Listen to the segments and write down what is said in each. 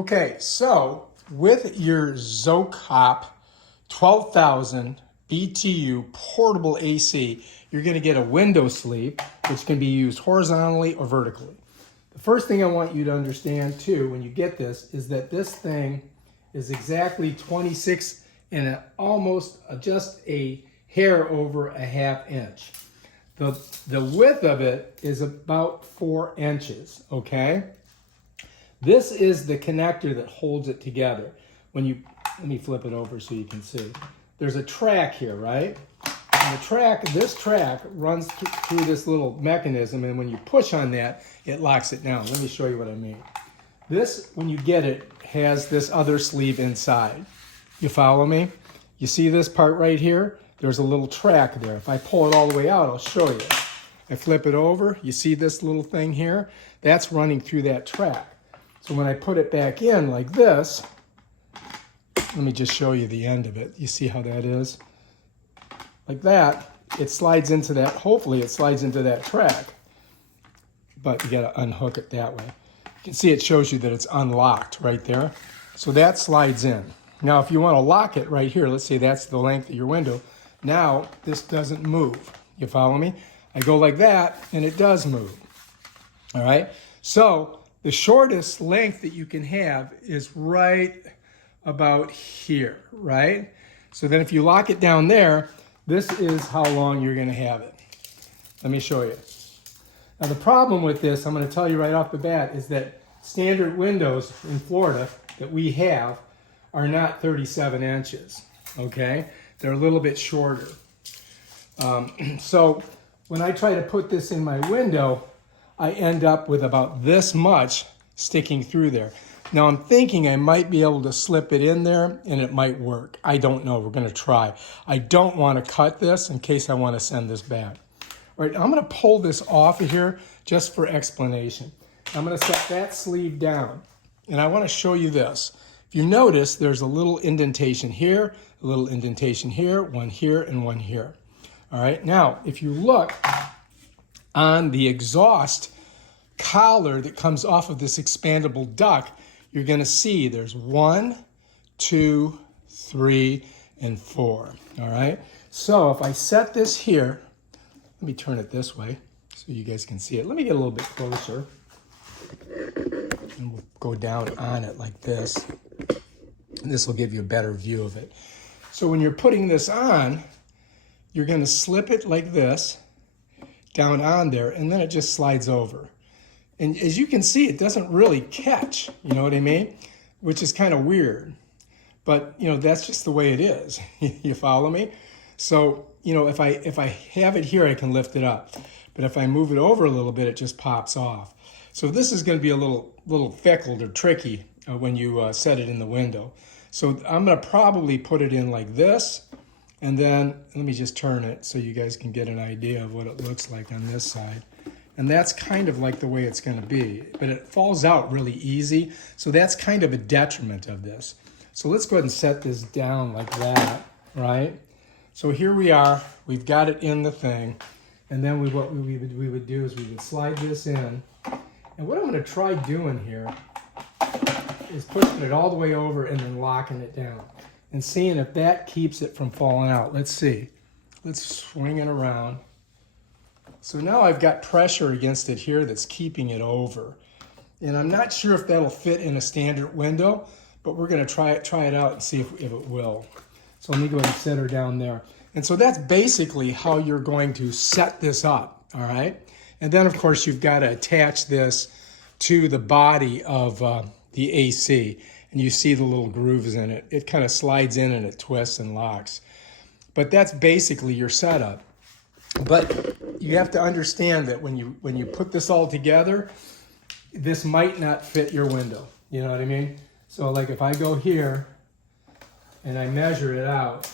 Okay, so with your Zokop 12,000 BTU portable AC, you're going to get a window sleeve, which can be used horizontally or vertically. The first thing I want you to understand too when you get this is that this thing is exactly 26 and almost just a hair over a ½ inch. The width of it is about 4 inches, okay? This is the connector that holds it together. Let me flip it over so you can see. There's a track here, right? And this track runs through this little mechanism, and when you push on that, it locks it down. Let me show you what I mean. This, when you get it, has this other sleeve inside. You follow me? You see this part right here? There's a little track there. If I pull it all the way out, I'll show you. I flip it over. You see this little thing here? That's running through that track. So when I put it back in like this, let me just show you the end of it. You see how that is? Like that, it slides into that, hopefully it slides into that track. But you gotta unhook it that way. You can see it shows you that it's unlocked right there. So that slides in. Now if you wanna lock it right here, let's say that's the length of your window, now this doesn't move. You follow me? I go like that and it does move. All right? So the shortest length that you can have is right about here, right? So then if you lock it down there, this is how long you're gonna have it. Let me show you. Now the problem with this, I'm gonna tell you right off the bat, is that standard windows in Florida that we have are not 37 inches, okay? They're a little bit shorter. So when I try to put this in my window, I end up with about this much sticking through there. Now I'm thinking I might be able to slip it in there and it might work. I don't know, we're gonna try. I don't wanna cut this in case I wanna send this back. All right, I'm gonna pull this off of here just for explanation. I'm gonna set that sleeve down and I wanna show you this. If you notice, there's a little indentation here, a little indentation here, one here, and one here. All right, now, if you look on the exhaust collar that comes off of this expandable duct, you're gonna see there's 1, 2, 3, and 4, all right? So if I set this here, let me turn it this way so you guys can see it. Let me get a little bit closer. And we'll go down on it like this. And this will give you a better view of it. So when you're putting this on, you're gonna slip it like this down on there, and then it just slides over. And as you can see, it doesn't really catch, you know what I mean? Which is kind of weird. But, you know, that's just the way it is. You follow me? So, you know, if I have it here, I can lift it up. But if I move it over a little bit, it just pops off. So this is going to be a little fickle or tricky when you set it in the window. So I'm going to probably put it in like this. And then let me just turn it so you guys can get an idea of what it looks like on this side. And that's kind of like the way it's going to be. But it falls out really easy. So that's kind of a detriment of this. So let's go ahead and set this down like that, right? So here we are. We've got it in the thing. And then what we would do is we would slide this in. And what I'm going to try doing here is pushing it all the way over and then locking it down. And seeing if that keeps it from falling out. Let's see. Let's swing it around. So now I've got pressure against it here that's keeping it over. And I'm not sure if that'll fit in a standard window, but we're gonna try it out and see if it will. So let me go ahead and set her down there. And so that's basically how you're going to set this up, all right? And then of course you've got to attach this to the body of the AC. And you see the little grooves in it. It kind of slides in and it twists and locks. But that's basically your setup. But you have to understand that when you put this all together, this might not fit your window. You know what I mean? So like if I go here and I measure it out,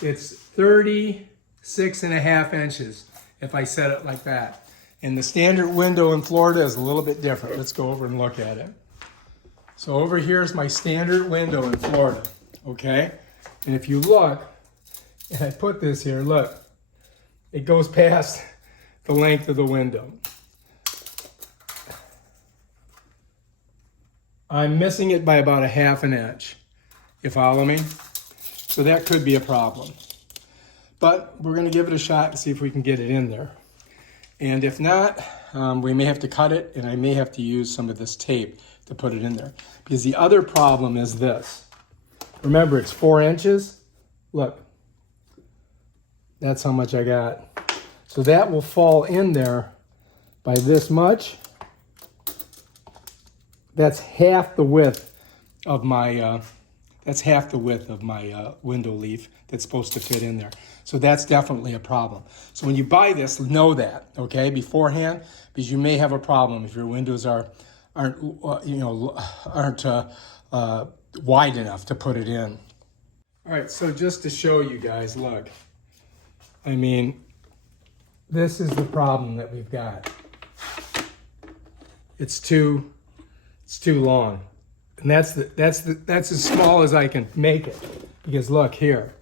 it's 36.5 inches if I set it like that. And the standard window in Florida is a little bit different. Let's go over and look at it. So over here is my standard window in Florida, okay? And if you look, and I put this here, look, it goes past the length of the window. I'm missing it by about 1/2 inch. You follow me? So that could be a problem. But we're going to give it a shot and see if we can get it in there. And if not, we may have to cut it, and I may have to use some of this tape to put it in there. Because the other problem is this. Remember, it's 4 inches. Look, that's how much I got. So that will fall in there by this much. That's half the width of my window leaf that's supposed to fit in there. So that's definitely a problem. So when you buy this, know that, okay, beforehand, because you may have a problem if your windows aren't wide enough to put it in. All right, so just to show you guys, look, I mean, this is the problem that we've got. It's too long. And that's as small as I can make it. Because look here,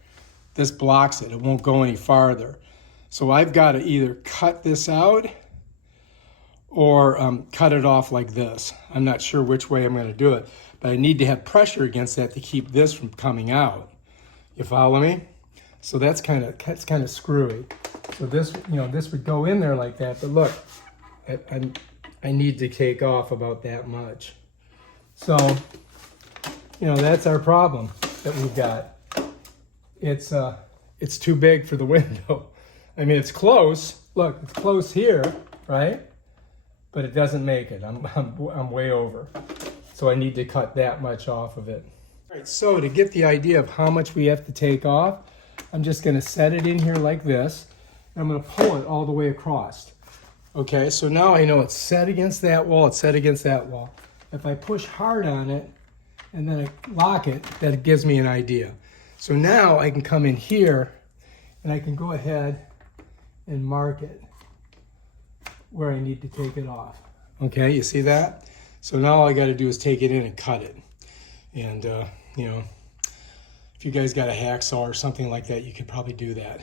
this blocks it. It won't go any farther. So I've got to either cut this out or cut it off like this. I'm not sure which way I'm going to do it, but I need to have pressure against that to keep this from coming out. You follow me? So that's kind of screwy. So this, this would go in there like that. But look, I need to take off about that much. So, that's our problem that we've got. It's too big for the window. I mean, it's close. Look, it's close here, right? But it doesn't make it. I'm way over. So I need to cut that much off of it. All right, so to get the idea of how much we have to take off, I'm just going to set it in here like this. And I'm going to pull it all the way across. Okay, so now I know it's set against that wall, it's set against that wall. If I push hard on it and then I lock it, that gives me an idea. So now I can come in here and I can go ahead and mark it where I need to take it off. Okay, you see that? So now all I got to do is take it in and cut it. And, if you guys got a hacksaw or something like that, you could probably do that.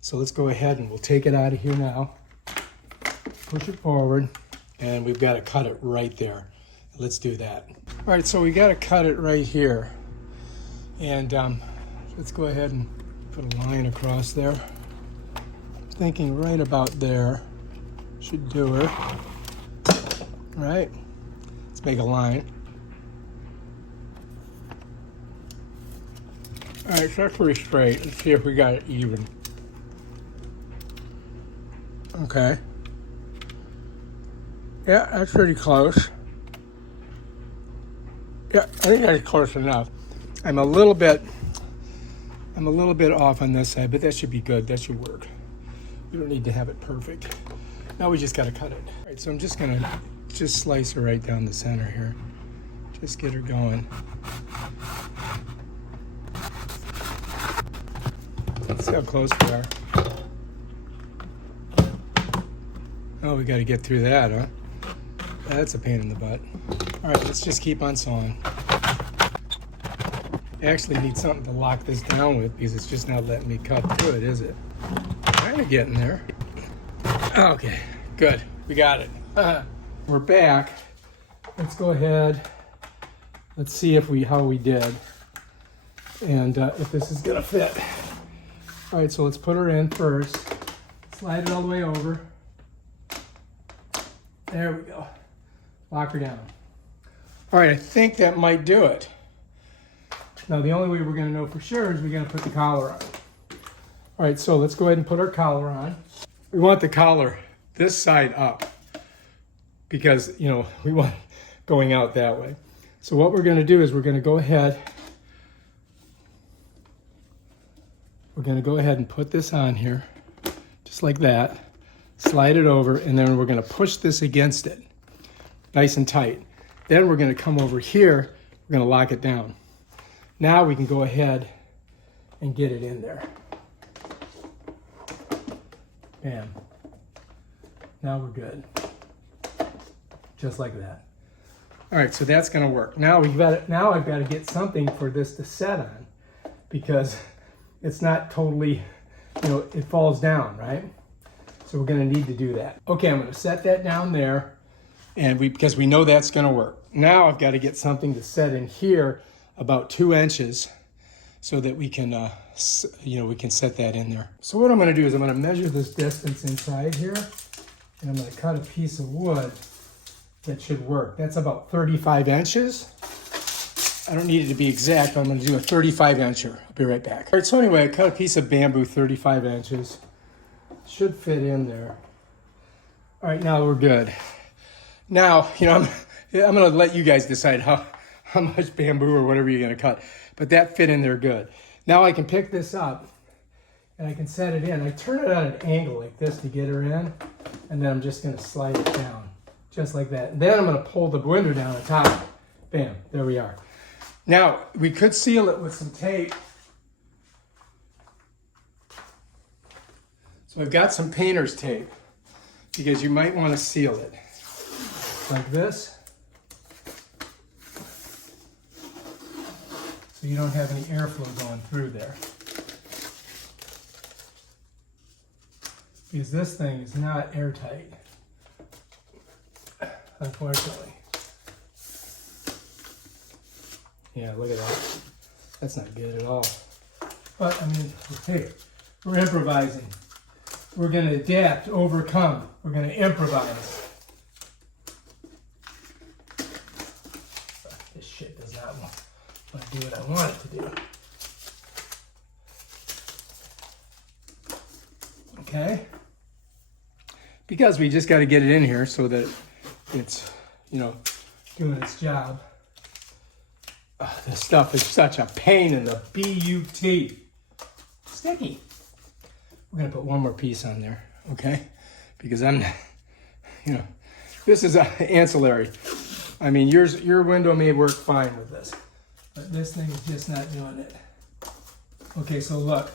So let's go ahead and we'll take it out of here now. Push it forward, and we've got to cut it right there. Let's do that. All right, so we got to cut it right here. And let's go ahead and put a line across there. I'm thinking right about there should do it. All right, let's make a line. All right, so that's pretty straight. Let's see if we got it even. Okay. Yeah, that's pretty close. Yeah, I think that's close enough. I'm a little bit off on this side, but that should be good. That should work. We don't need to have it perfect. Now we just got to cut it. All right, so I'm just going to slice her right down the center here. Just get her going. Let's see how close we are. Oh, we got to get through that, huh? That's a pain in the butt. All right, let's just keep on sawing. I actually need something to lock this down with because it's just not letting me cut through it, is it? Kind of getting there. Okay, good. We got it. We're back. Let's go ahead. Let's see how we did and if this is gonna fit. All right, so let's put her in first. Slide it all the way over. There we go. Lock her down. All right, I think that might do it. Now, the only way we're going to know for sure is we're going to put the collar on. All right, so let's go ahead and put our collar on. We want the collar this side up because, we want it going out that way. So what we're going to do is we're going to go ahead. We're going to go ahead and put this on here, just like that. Slide it over, and then we're going to push this against it, nice and tight. Then we're going to come over here. We're going to lock it down. Now we can go ahead and get it in there. Bam. Now we're good. Just like that. All right, so that's going to work. Now I've got to get something for this to set on because it's not totally, it falls down, right? So we're going to need to do that. Okay, I'm going to set that down there, and because we know that's going to work. Now I've got to get something to set in here about 2 inches so that we can, we can set that in there. So what I'm going to do is I'm going to measure this distance inside here, and I'm going to cut a piece of wood that should work. That's about 35 inches. I don't need it to be exact, but I'm going to do a 35 incher. I'll be right back. All right, so anyway, I cut a piece of bamboo 35 inches. Should fit in there. All right, now we're good. Now, I'm going to let you guys decide how much bamboo or whatever you're going to cut. But that fit in there good. Now I can pick this up and I can set it in. I turn it at an angle like this to get her in, and then I'm just going to slide it down, just like that. And then I'm going to pull the window down on top. Bam, there we are. Now, we could seal it with some tape. So I've got some painter's tape because you might want to seal it like this, so you don't have any airflow going through there. Because this thing is not airtight, unfortunately. Yeah, look at that. That's not good at all. But, I mean, hey, we're improvising. We're going to adapt, overcome. We're going to improvise. This shit does not want to do what I want it to do. Okay? Because we just got to get it in here so that it's, doing its job. This stuff is such a pain in the butt. Sticky. We're going to put one more piece on there, okay? Because this is ancillary. I mean, your window may work fine with this, but this thing is just not doing it. Okay, so look,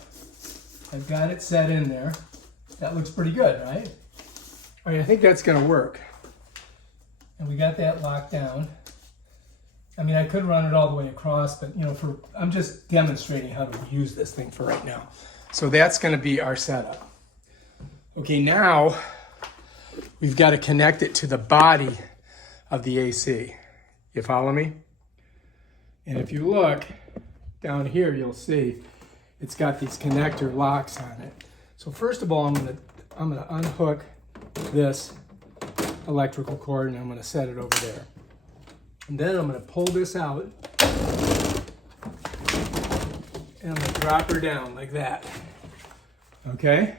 I've got it set in there. That looks pretty good, right? All right, I think that's going to work. And we got that locked down. I mean, I could run it all the way across, but I'm just demonstrating how to use this thing for right now. So that's going to be our setup. Okay, now we've got to connect it to the body of the AC. You follow me? And if you look down here, you'll see it's got these connector locks on it. So first of all, I'm going to unhook this electrical cord, and I'm going to set it over there. And then I'm going to pull this out, and I'm going to drop her down like that. Okay?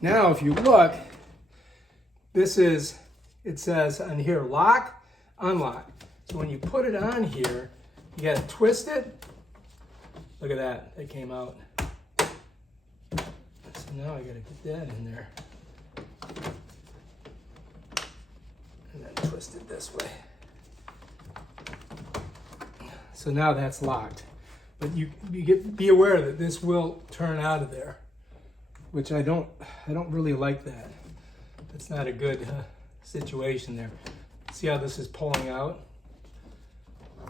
Now, if you look, it says on here, lock, unlock. So when you put it on here, you got to twist it. Look at that, it came out. So now I got to get that in there. And then twist it this way. So now that's locked. But be aware that this will turn out of there, which I don't really like that. That's not a good situation there. See how this is pulling out?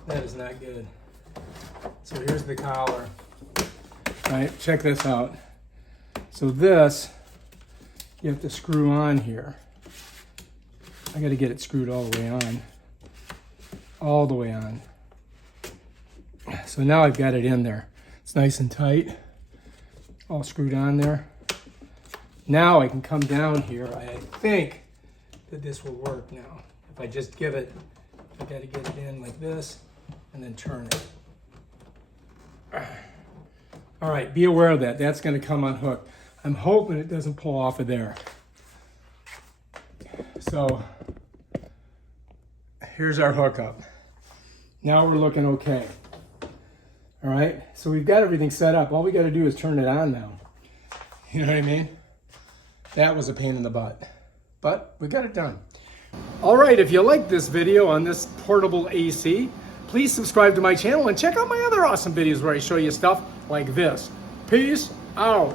That is not good. So here's the collar. All right, check this out. So this, you have to screw on here. I got to get it screwed all the way on. All the way on. So now I've got it in there. It's nice and tight, all screwed on there. Now I can come down here. I think that this will work now. If I just give it, I got to get it in like this and then turn it. All right, be aware of that. That's going to come unhooked. I'm hoping it doesn't pull off of there. So here's our hookup. Now we're looking okay. All right, so we've got everything set up. All we got to do is turn it on now. You know what I mean? That was a pain in the butt, but we got it done. All right, if you like this video on this portable AC, please subscribe to my channel and check out my other awesome videos where I show you stuff like this. Peace out.